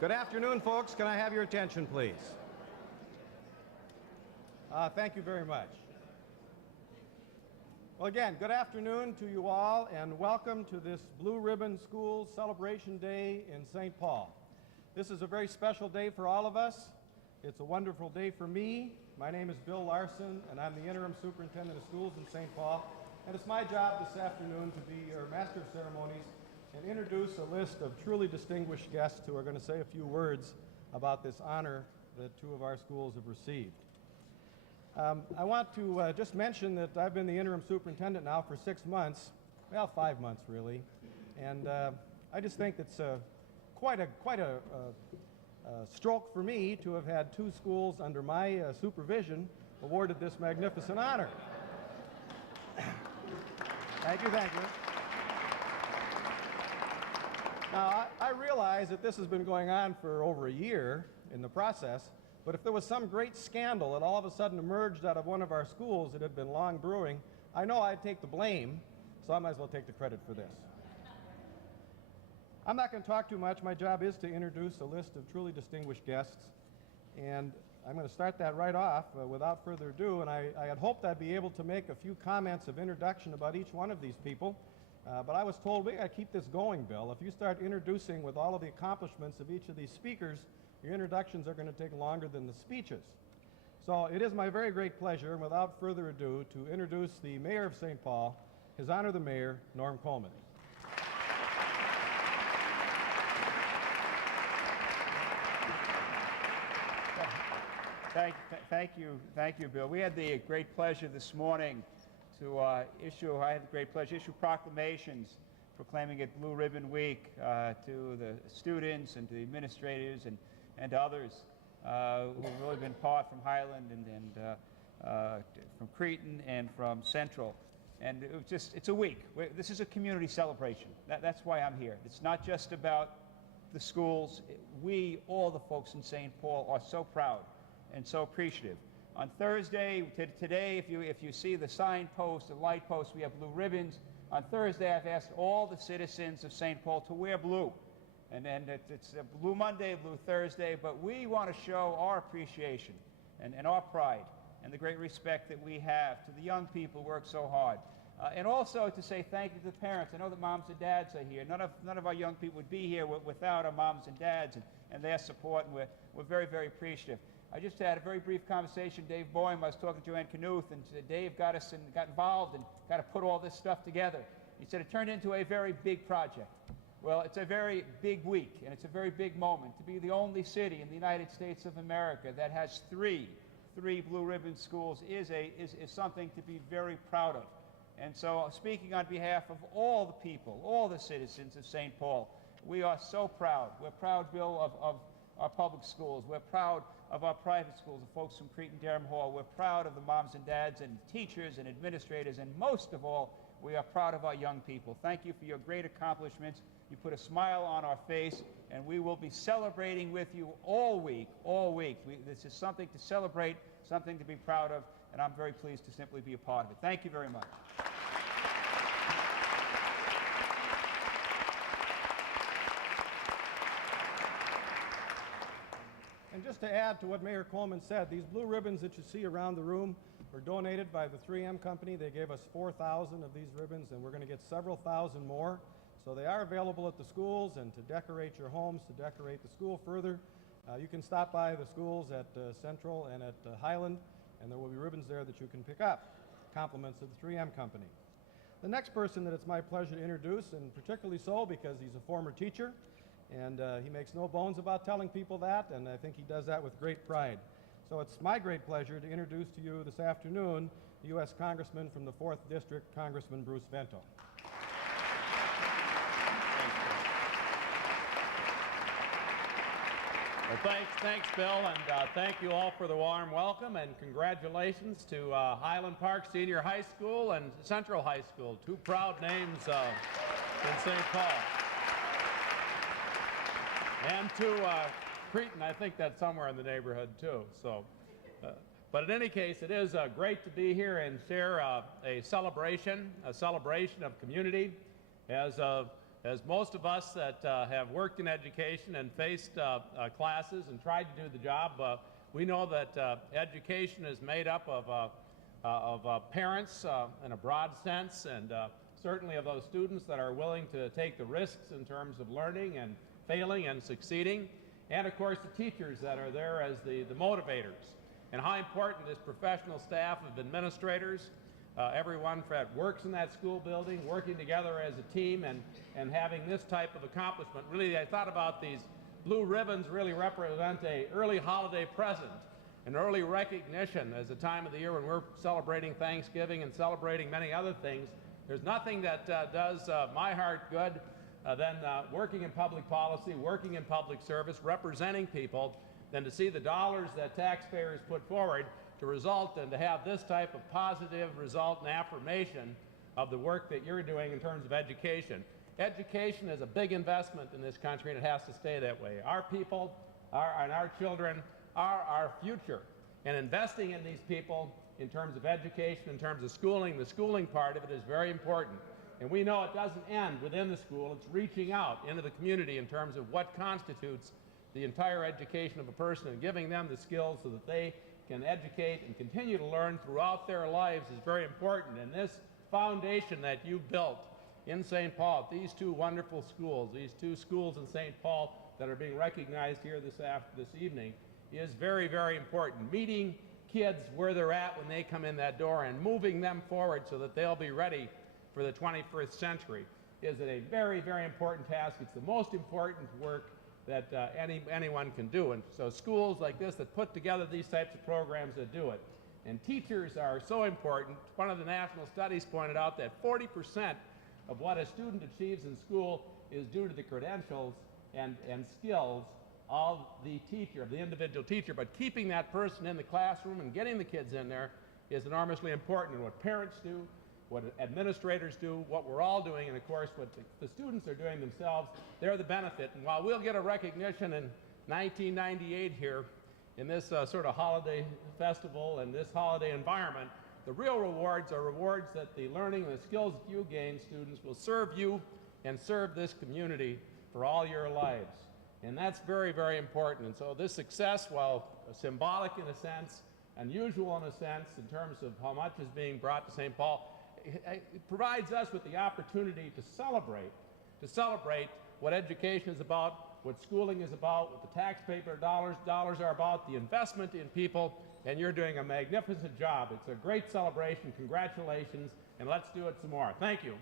Good afternoon, folks. Can I have your attention, please? Thank you very much. Well, again, good afternoon to you all, and welcome to this Blue Ribbon School Celebration Day in St. Paul. This is a very special day for all of us. It's a wonderful day for me. My name is Bill Larson, and I'm the Interim Superintendent of Schools in St. Paul. And it's my job this afternoon to be your Master of Ceremonies and introduce a list of truly distinguished guests who are going to say a few words about this honor that two of our schools have received. I want to just mention that I've been the interim superintendent now for 6 months, well, 5 months really, and I just think it's quite a stroke for me to have had two schools under my supervision awarded this magnificent honor. Thank you, thank you. Now, I realize that this has been going on for over a year in the process, but if there was some great scandal that all of a sudden emerged out of one of our schools that had been long brewing, I know I'd take the blame, so I might as well take the credit for this. I'm not going to talk too much. My job is to introduce a list of truly distinguished guests, and I'm going to start that right off without further ado, and I had hoped I'd be able to make a few comments of introduction about each one of these people, but I was told we got to keep this going, Bill. If you start introducing with all of the accomplishments of each of these speakers, your introductions are going to take longer than the speeches. So it is my very great pleasure, and without further ado, to introduce the Mayor of St. Paul, His Honor the Mayor, Norm Coleman. Thank you, Bill. We had the great pleasure this morning to issue proclamations proclaiming it Blue Ribbon Week to the students and to the administrators and to others who have really been part from Highland and from Cretin and from Central. And it's a week. This is a community celebration. That's why I'm here. It's not just about the schools. We, all the folks in St. Paul, are so proud and so appreciative. On Thursday, today, if you see the signpost, the light post, we have blue ribbons. On Thursday, I've asked all the citizens of St. Paul to wear blue. And then it's a Blue Monday, Blue Thursday, but we want to show our appreciation and our pride and the great respect that we have to the young people who work so hard. And also to say thank you to the parents. I know that moms and dads are here. None of our young people would be here without our moms and dads and their support, and we're very, very appreciative. I just had a very brief conversation. Dave Boehm, I was talking to Joanne Knuth, and Dave got involved and got to put all this stuff together. He said it turned into a very big project. Well, it's a very big week, and it's a very big moment. To be the only city in the United States of America that has three blue ribbon schools is something to be very proud of. And so, speaking on behalf of all the people, all the citizens of St. Paul, we are so proud. We're proud, Bill, of our public schools. We're proud of our private schools, the folks from Cretin Durham Hall. We're proud of the moms and dads and teachers and administrators, and most of all, we are proud of our young people. Thank you for your great accomplishments. You put a smile on our face, and we will be celebrating with you all week, all week. This is something to celebrate, something to be proud of, and I'm very pleased to simply be a part of it. Thank you very much. And just to add to what Mayor Coleman said, these blue ribbons that you see around the room were donated by the 3M company. They gave us 4,000 of these ribbons, and we're going to get several thousand more. So they are available at the schools, and to decorate your homes, to decorate the school further, you can stop by the schools at Central and at Highland, and there will be ribbons there that you can pick up, compliments of the 3M company. The next person that it's my pleasure to introduce, and particularly so because he's a former teacher, and he makes no bones about telling people that, and I think he does that with great pride. So it's my great pleasure to introduce to you this afternoon the U.S. Congressman from the 4th District, Congressman Bruce Vento. Well, thanks, Bill, and thank you all for the warm welcome, and congratulations to Highland Park Senior High School and Central High School, two proud names in St. Paul. And to Cretin, I think that's somewhere in the neighborhood too. So, but in any case, it is great to be here and share a celebration of community. As As most of us that have worked in education and faced classes and tried to do the job, we know that education is made up of parents in a broad sense, and certainly of those students that are willing to take the risks in terms of learning and failing and succeeding, and of course the teachers that are there as the motivators. And how important is professional staff of administrators, everyone that works in that school building, working together as a team and having this type of accomplishment. Really, I thought about these blue ribbons really represent an early holiday present, an early recognition as a time of the year when we're celebrating Thanksgiving and celebrating many other things. There's nothing that does my heart good than working in public policy, working in public service, representing people, than to see the dollars that taxpayers put forward to result and to have this type of positive result and affirmation of the work that you're doing in terms of education. Education is a big investment in this country, and it has to stay that way. Our people and our children are our future, and investing in these people in terms of education, in terms of schooling, the schooling part of it is very important. And we know it doesn't end within the school, it's reaching out into the community in terms of what constitutes the entire education of a person, and giving them the skills so that they can educate and continue to learn throughout their lives is very important. And this foundation that you've built in St. Paul, these two wonderful schools, these two schools in St. Paul that are being recognized here this evening, is very, very important. Meeting kids where they're at when they come in that door and moving them forward so that they'll be ready for the 21st century is a very, very important task. It's the most important work that anyone can do. And so schools like this that put together these types of programs that do it. And teachers are so important. One of the national studies pointed out that 40% of what a student achieves in school is due to the credentials and skills of the teacher, of the individual teacher. But keeping that person in the classroom and getting the kids in there is enormously important. And what parents do, what administrators do, what we're all doing, and of course what the students are doing themselves, they're the benefit. And while we'll get a recognition in 1998 here in this sort of holiday festival and this holiday environment, the real rewards are rewards that the learning and the skills that you gain, students, will serve you and serve this community for all your lives. And that's very, very important. And so this success, while symbolic in a sense, unusual in a sense in terms of how much is being brought to St. Paul, it provides us with the opportunity to celebrate what education is about, what schooling is about, what the taxpayer dollars are about, the investment in people, and you're doing a magnificent job. It's a great celebration. Congratulations, and let's do it some more. Thank you.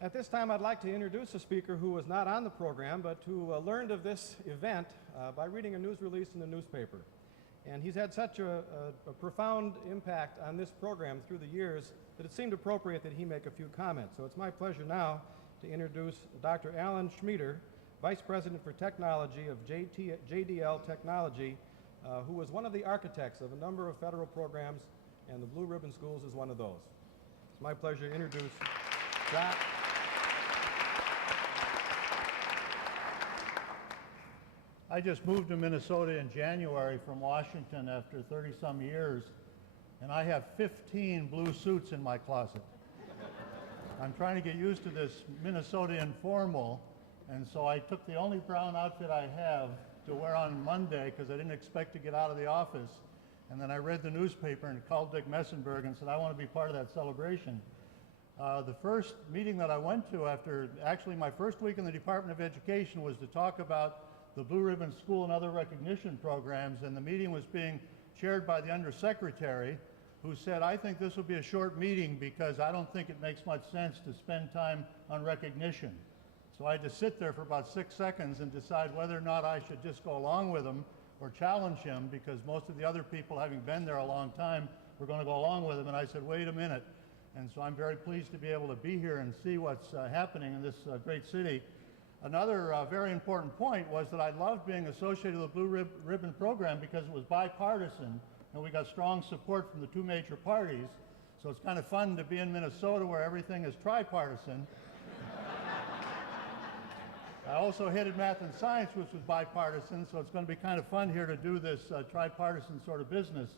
At this time, I'd like to introduce a speaker who was not on the program, but who learned of this event by reading a news release in the newspaper. And he's had such a profound impact on this program through the years that it seemed appropriate that he make a few comments. So it's my pleasure now to introduce Dr. Alan Schmieder, Vice President for Technology of JDL Technology, who was one of the architects of a number of federal programs, and the Blue Ribbon Schools is one of those. It's my pleasure to introduce John. I just moved to Minnesota in January from Washington after 30-some years, and I have 15 blue suits in my closet. I'm trying to get used to this Minnesota informal, and so I took the only brown outfit I have to wear on Monday because I didn't expect to get out of the office. And then I read the newspaper and called Dick Messenberg and said, I want to be part of that celebration. The first meeting that I went to after, actually my first week in the Department of Education, was to talk about the Blue Ribbon School and other recognition programs, and the meeting was being chaired by the Undersecretary, who said, I think this will be a short meeting because I don't think it makes much sense to spend time on recognition. So I had to sit there for about 6 seconds and decide whether or not I should just go along with him or challenge him, because most of the other people, having been there a long time, were going to go along with him. And I said, wait a minute. And so I'm very pleased to be able to be here and see what's happening in this great city. Another very important point was that I loved being associated with the Blue Ribbon program because it was bipartisan, and we got strong support from the two major parties. So it's kind of fun to be in Minnesota where everything is tripartisan. I also headed math and science, which was bipartisan, so it's going to be kind of fun here to do this tripartisan sort of business.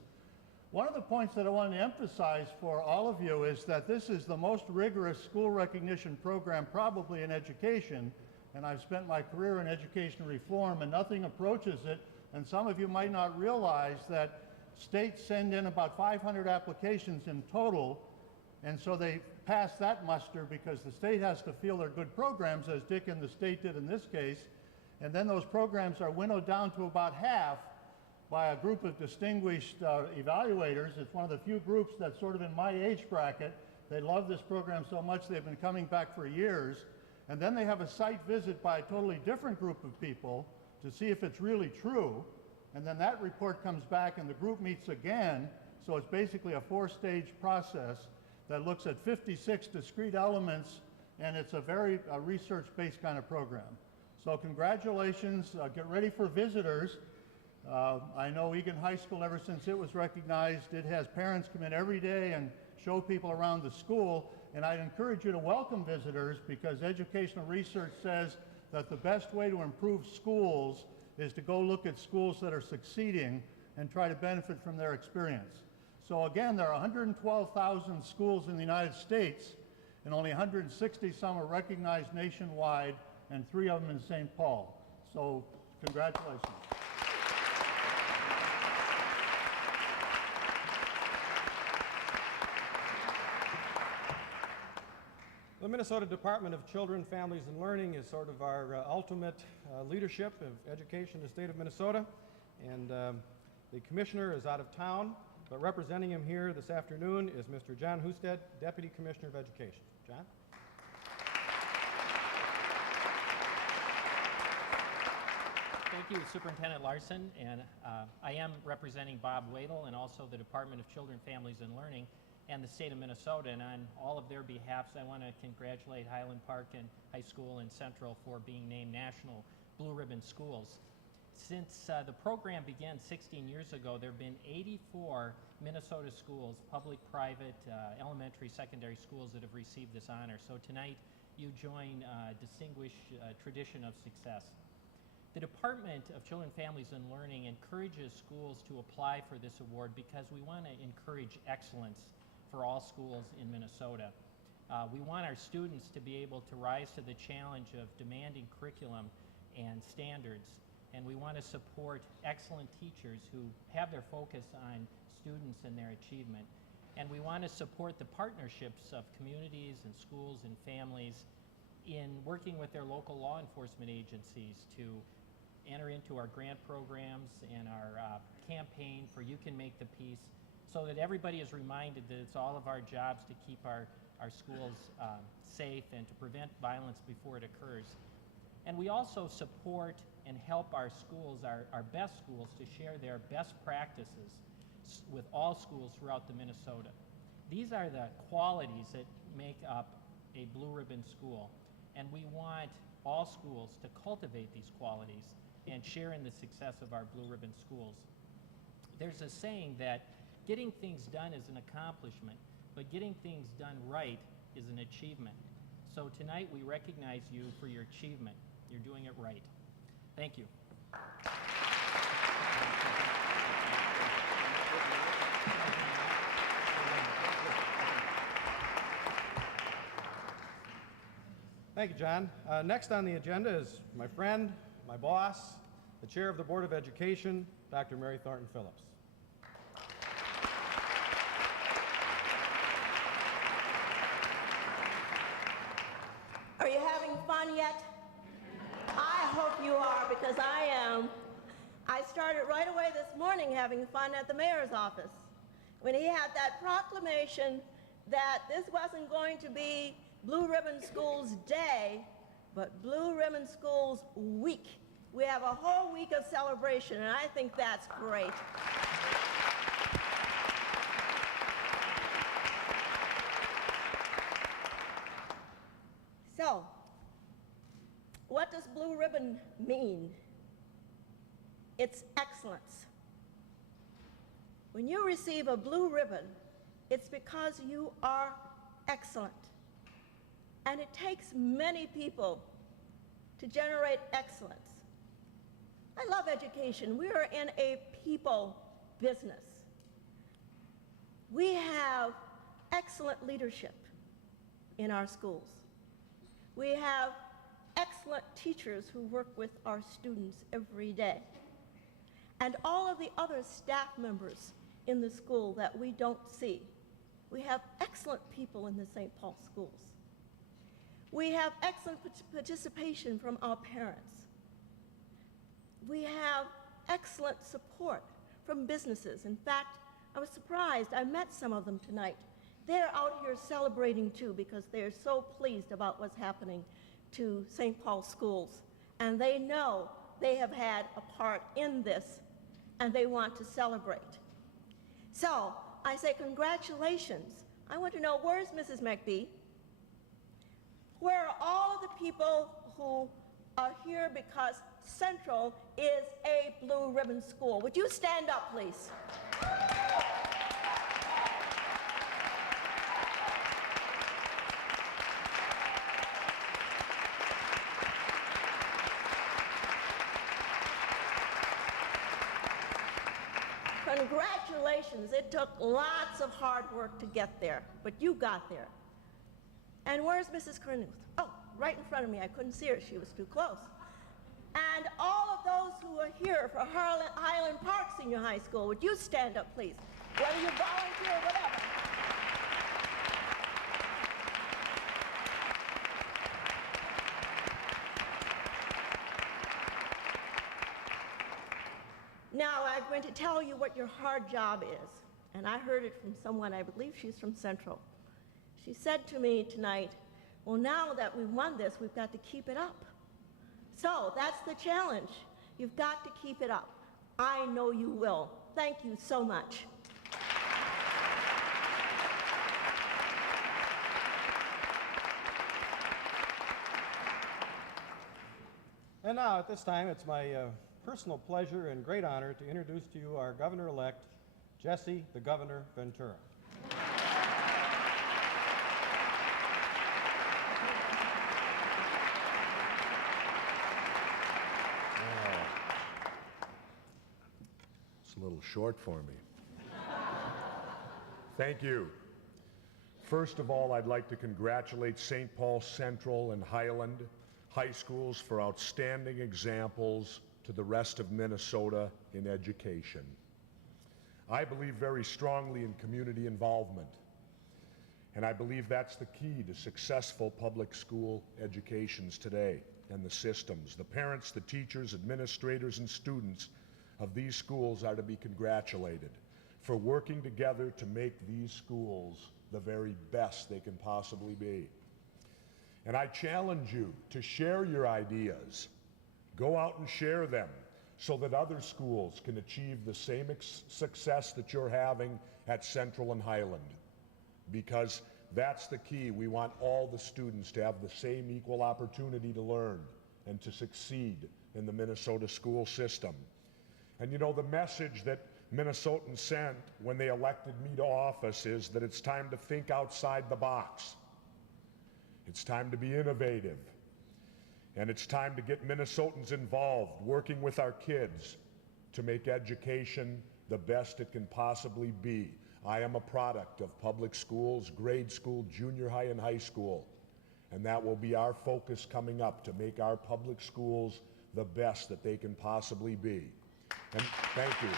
One of the points that I wanted to emphasize for all of you is that this is the most rigorous school recognition program probably in education, and I've spent my career in education reform and nothing approaches it, and some of you might not realize that states send in about 500 applications in total, and so they pass that muster because the state has to feel they're good programs, as Dick and the state did in this case, and then those programs are winnowed down to about half by a group of distinguished evaluators. It's one of the few groups that's sort of in my age bracket. They love this program so much they've been coming back for years, and then they have a site visit by a totally different group of people to see if it's really true, and then that report comes back and the group meets again, so it's basically a four-stage process that looks at 56 discrete elements, and it's a very research-based kind of program. So congratulations, get ready for visitors. I know Egan High School, ever since it was recognized, it has parents come in every day and show people around the school, and I'd encourage you to welcome visitors because educational research says that the best way to improve schools is to go look at schools that are succeeding and try to benefit from their experience. So again, there are 112,000 schools in the United States, and only 160 some are recognized nationwide, and 3 of them in St. Paul. So congratulations. The Minnesota Department of Children, Families, and Learning is sort of our ultimate leadership of education in the state of Minnesota. And the commissioner is out of town, but representing him here this afternoon is Mr. John Husted, Deputy Commissioner of Education. John? Thank you, Superintendent Larson, and I am representing Bob Wadle and also the Department of Children, Families, and Learning and the state of Minnesota, and on all of their behalfs, I want to congratulate Highland Park and High School and Central for being named National Blue Ribbon Schools. Since the program began 16 years ago, there have been 84 Minnesota schools, public, private, elementary, secondary schools that have received this honor. So tonight, you join a distinguished tradition of success. The Department of Children, Families, and Learning encourages schools to apply for this award because we want to encourage excellence for all schools in Minnesota. We want our students to be able to rise to the challenge of demanding curriculum and standards, and we want to support excellent teachers who have their focus on students and their achievement. And we want to support the partnerships of communities and schools and families in working with their local law enforcement agencies to enter into our grant programs and our campaign for You Can Make the Peace, so that everybody is reminded that it's all of our jobs to keep our schools safe and to prevent violence before it occurs. And we also support and help our schools, our best schools, to share their best practices with all schools throughout the Minnesota. These are the qualities that make up a Blue Ribbon school, and we want all schools to cultivate these qualities and share in the success of our Blue Ribbon schools. There's a saying that getting things done is an accomplishment, but getting things done right is an achievement. So tonight we recognize you for your achievement. You're doing it right. Thank you. Thank you, John. Next on the agenda is my friend, my boss, the chair of the Board of Education, Dr. Mary Thornton Phillips. Are you having fun yet? I hope you are, because I am. I started right away this morning having fun at the mayor's office when he had that proclamation that this wasn't going to be Blue Ribbon Schools Day, but Blue Ribbon Schools Week. We have a whole week of celebration, and I think that's great. So, what does Blue Ribbon mean? It's excellence. When you receive a blue ribbon, it's because you are excellent. And it takes many people to generate excellence. I love education. We are in a people business. We have excellent leadership in our schools. We have excellent teachers who work with our students every day. And all of the other staff members in the school that we don't see. We have excellent people in the St. Paul schools. We have excellent participation from our parents. We have excellent support from businesses. In fact, I was surprised. I met some of them tonight. They're out here celebrating too because they're so pleased about what's happening to St. Paul schools. And they know they have had a part in this and they want to celebrate. So I say congratulations. I want to know, where's Mrs. McBee? Where are all of the people who are here because Central is a blue ribbon school? Would you stand up, please? Congratulations. It took lots of hard work to get there, but you got there. And where's Mrs. Carnuth? Oh, right in front of me. I couldn't see her. She was too close. And all of those who are here for Highland Park Senior High School, would you stand up, please? Whether you volunteer or whatever. Now, I'm going to tell you what your hard job is. And I heard it from someone, I believe she's from Central. She said to me tonight, well, now that we've won this, we've got to keep it up. So that's the challenge. You've got to keep it up. I know you will. Thank you so much. And now, at this time, it's my personal pleasure and great honor to introduce to you our Governor-elect, Jesse the Governor Ventura. It's a little short for me. Thank you. First of all, I'd like to congratulate St. Paul Central and Highland High Schools for outstanding examples to the rest of Minnesota in education. I believe very strongly in community involvement, and I believe that's the key to successful public school educations today and the systems. The parents, the teachers, administrators, and students of these schools are to be congratulated for working together to make these schools the very best they can possibly be. And I challenge you to share your ideas. Go out and share them so that other schools can achieve the same success that you're having at Central and Highland. Because that's the key. We want all the students to have the same equal opportunity to learn and to succeed in the Minnesota school system. And you know, the message that Minnesotans sent when they elected me to office is that it's time to think outside the box. It's time to be innovative. And it's time to get Minnesotans involved, working with our kids to make education the best it can possibly be. I am a product of public schools, grade school, junior high, and high school. And that will be our focus coming up, to make our public schools the best that they can possibly be. And thank you.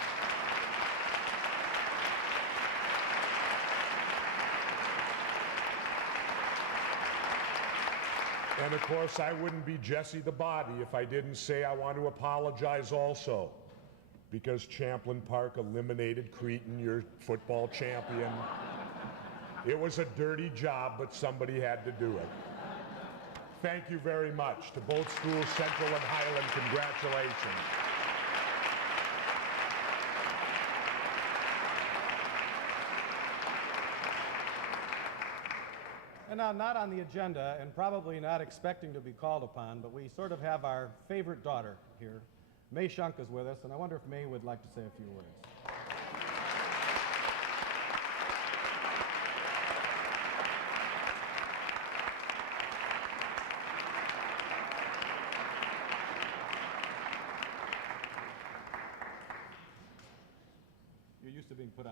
And of course, I wouldn't be Jesse the Body if I didn't say I want to apologize also, because Champlin Park eliminated Cretin, your football champion. It was a dirty job, but somebody had to do it. Thank you very much to both schools, Central and Highland. Congratulations. And now, not on the agenda, and probably not expecting to be called upon, but we sort of have our favorite daughter here. May Shunk is with us, and I wonder if May would like to say a few words.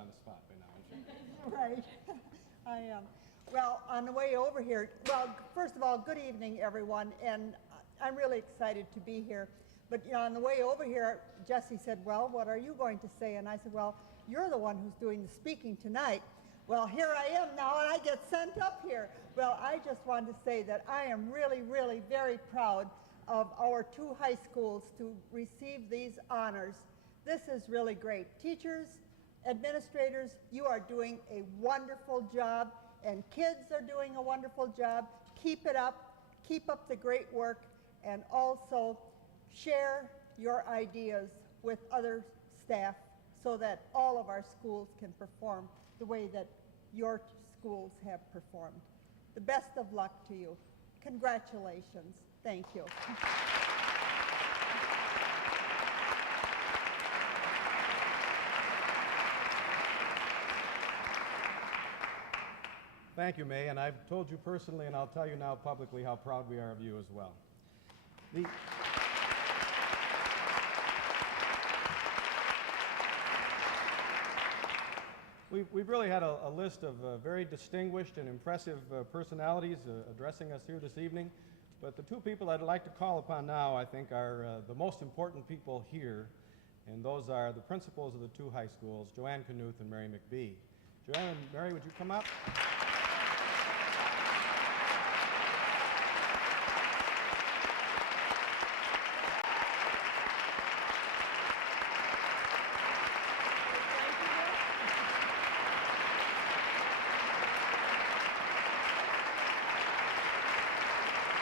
on the spot by now, aren't you? Right. I am. Well, on the way over here, well, first of all, good evening, everyone, and I'm really excited to be here. But you know, on the way over here, Jesse said, well, what are you going to say? And I said, well, you're the one who's doing the speaking tonight. Well, here I am now, and I get sent up here. Well, I just wanted to say that I am really, really very proud of our two high schools to receive these honors. This is really great. Teachers, administrators, you are doing a wonderful job, and kids are doing a wonderful job. Keep it up. Keep up the great work, and also share your ideas with other staff so that all of our schools can perform the way that your schools have performed. The best of luck to you. Congratulations. Thank you. Thank you, May, and I've told you personally, and I'll tell you now publicly how proud we are of you as well. We've really had a list of very distinguished and impressive personalities addressing us here this evening, but the two people I'd like to call upon now, I think, are the most important people here, and those are the principals of the two high schools, Joanne Knuth and Mary McBee. Joanne and Mary, would you come up?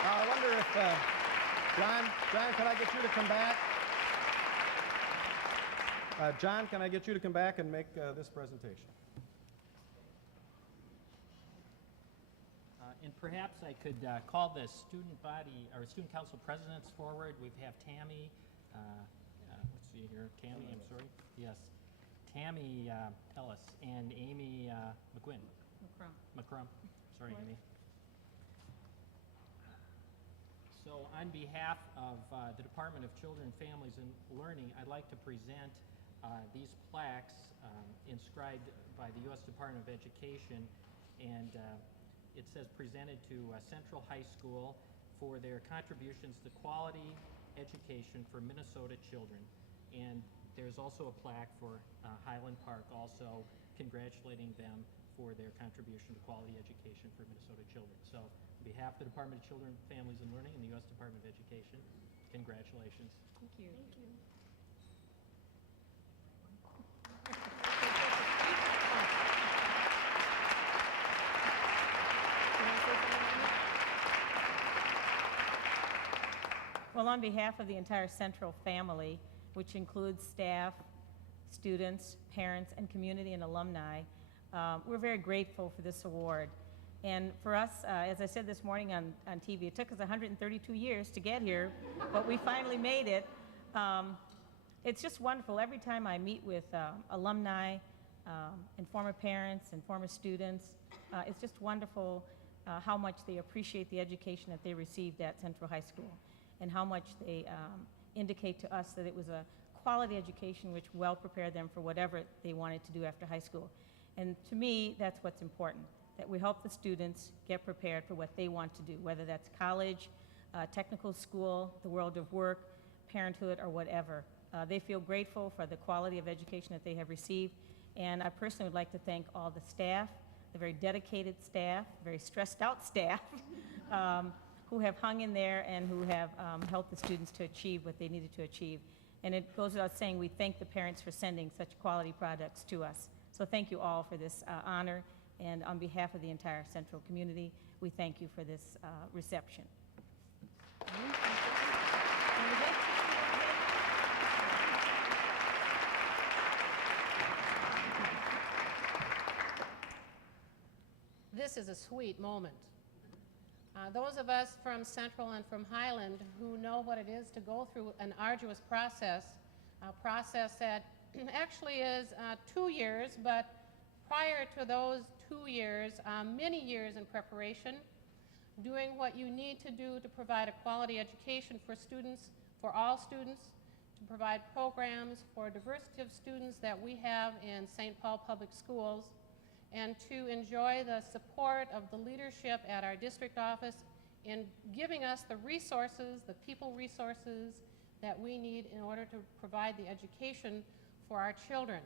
I wonder if, John, can I get you to come back? John, can I get you to come back and make this presentation? And perhaps I could call the student body or student council presidents forward. We have Tammy, let's see here, Tammy, I'm sorry. Yes, Tammy Ellis and Amy McQuinn. McCrum. Sorry, Amy. So on behalf of the Department of Children, Families, and Learning, I'd like to present these plaques inscribed by the U.S. Department of Education, and it says presented to Central High School for their contributions to quality education for Minnesota children. And there's also a plaque for Highland Park also congratulating them for their contribution to quality education for Minnesota children. So on behalf of the Department of Children, Families, and Learning and the U.S. Department of Education, congratulations. Thank you. Thank you. Well, on behalf of the entire Central family, which includes staff, students, parents, and community and alumni, we're very grateful for this award. And for us, as I said this morning on TV, it took us 132 years to get here, but we finally made it. It's just wonderful. Every time I meet with alumni and former parents and former students, it's just wonderful how much they appreciate the education that they received at Central High School and how much they indicate to us that it was a quality education which well prepared them for whatever they wanted to do after high school. And to me, that's what's important, that we help the students get prepared for what they want to do, whether that's college, technical school, the world of work, parenthood, or whatever. They feel grateful for the quality of education that they have received, and I personally would like to thank all the staff, the very dedicated staff, very stressed out staff, who have hung in there and who have helped the students to achieve what they needed to achieve. And it goes without saying, we thank the parents for sending such quality products to us. So thank you all for this honor, and on behalf of the entire Central community, we thank you for this reception. This is a sweet moment. Those of us from Central and from Highland who know what it is to go through an arduous process, a process that actually is 2 years, but prior to those 2 years, many years in preparation, doing what you need to do to provide a quality education for students, for all students, to provide programs for diversity of students that we have in St. Paul Public Schools, and to enjoy the support of the leadership at our district office in giving us the resources, the people resources that we need in order to provide the education for our children.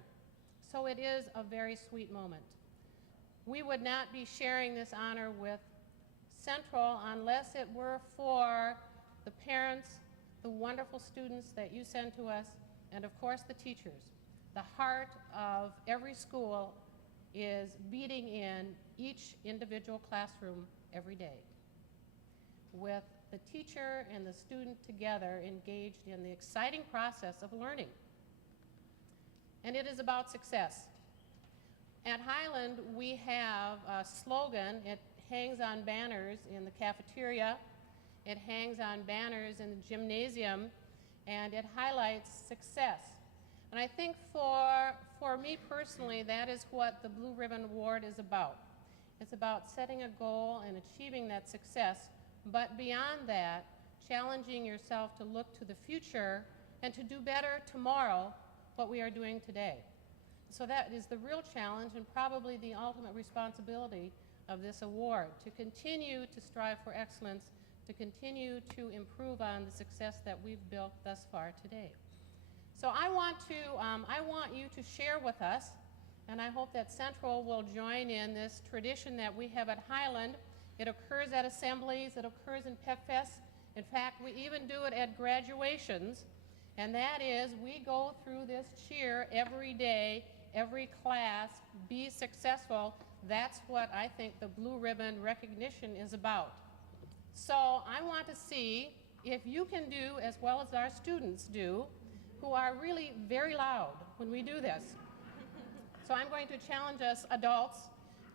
So it is a very sweet moment. We would not be sharing this honor with Central unless it were for the parents, the wonderful students that you send to us, and of course the teachers. The heart of every school is beating in each individual classroom every day, with the teacher and the student together engaged in the exciting process of learning. And it is about success. At Highland, we have a slogan. It hangs on banners in the cafeteria, it hangs on banners in the gymnasium, and it highlights success. And I think for me personally, that is what the Blue Ribbon Award is about. It's about setting a goal and achieving that success, but beyond that, challenging yourself to look to the future and to do better tomorrow what we are doing today. So that is the real challenge and probably the ultimate responsibility of this award, to continue to strive for excellence, to continue to improve on the success that we've built thus far today. So I want you to share with us, and I hope that Central will join in this tradition that we have at Highland. It occurs at assemblies, it occurs in Pep Fest. In fact, we even do it at graduations, and that is we go through this cheer every day, every class, be successful. That's what I think the Blue Ribbon recognition is about. So I want to see if you can do as well as our students do, who are really very loud when we do this. So I'm going to challenge us adults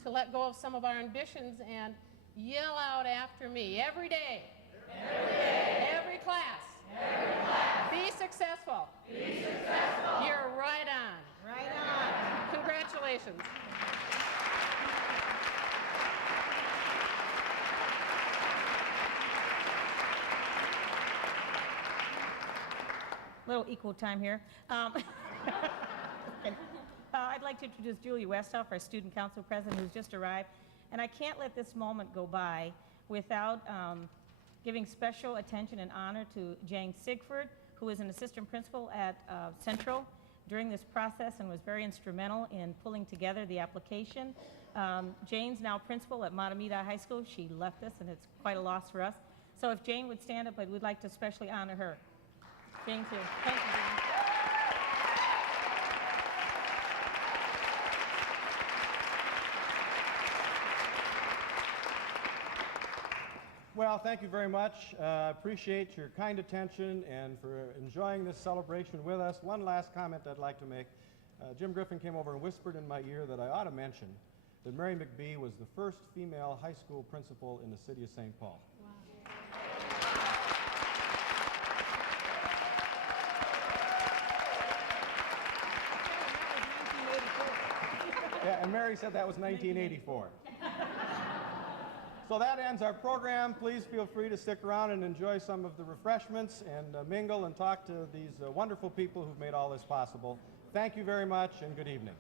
to let go of some of our ambitions and yell out after me every day. Every day. Every class. Every class. Be successful. Be successful. You're right on. Right on. Congratulations. Little equal time here. I'd like to introduce Julie Westhoff, our student council president, who's just arrived. And I can't let this moment go by without giving special attention and honor to Jane Sigford, who is an assistant principal at Central during this process and was very instrumental in pulling together the application. Jane's now principal at Matamida High School. She left us, and it's quite a loss for us. So if Jane would stand up, I would like to especially honor her. Jane, too. Thank you, Jane. Well, thank you very much. Appreciate your kind attention and for enjoying this celebration with us. One last comment I'd like to make. Jim Griffin came over and whispered in my ear that I ought to mention that Mary McBee was the first female high school principal in the city of St. Paul. Wow. Yeah, and Mary said that was 1984. So that ends our program. Please feel free to stick around and enjoy some of the refreshments and mingle and talk to these wonderful people who've made all this possible. Thank you very much and good evening.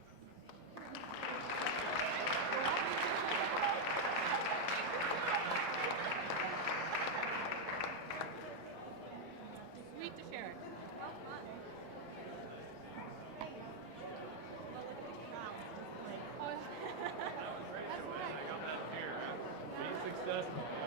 Sweet to share. Successful.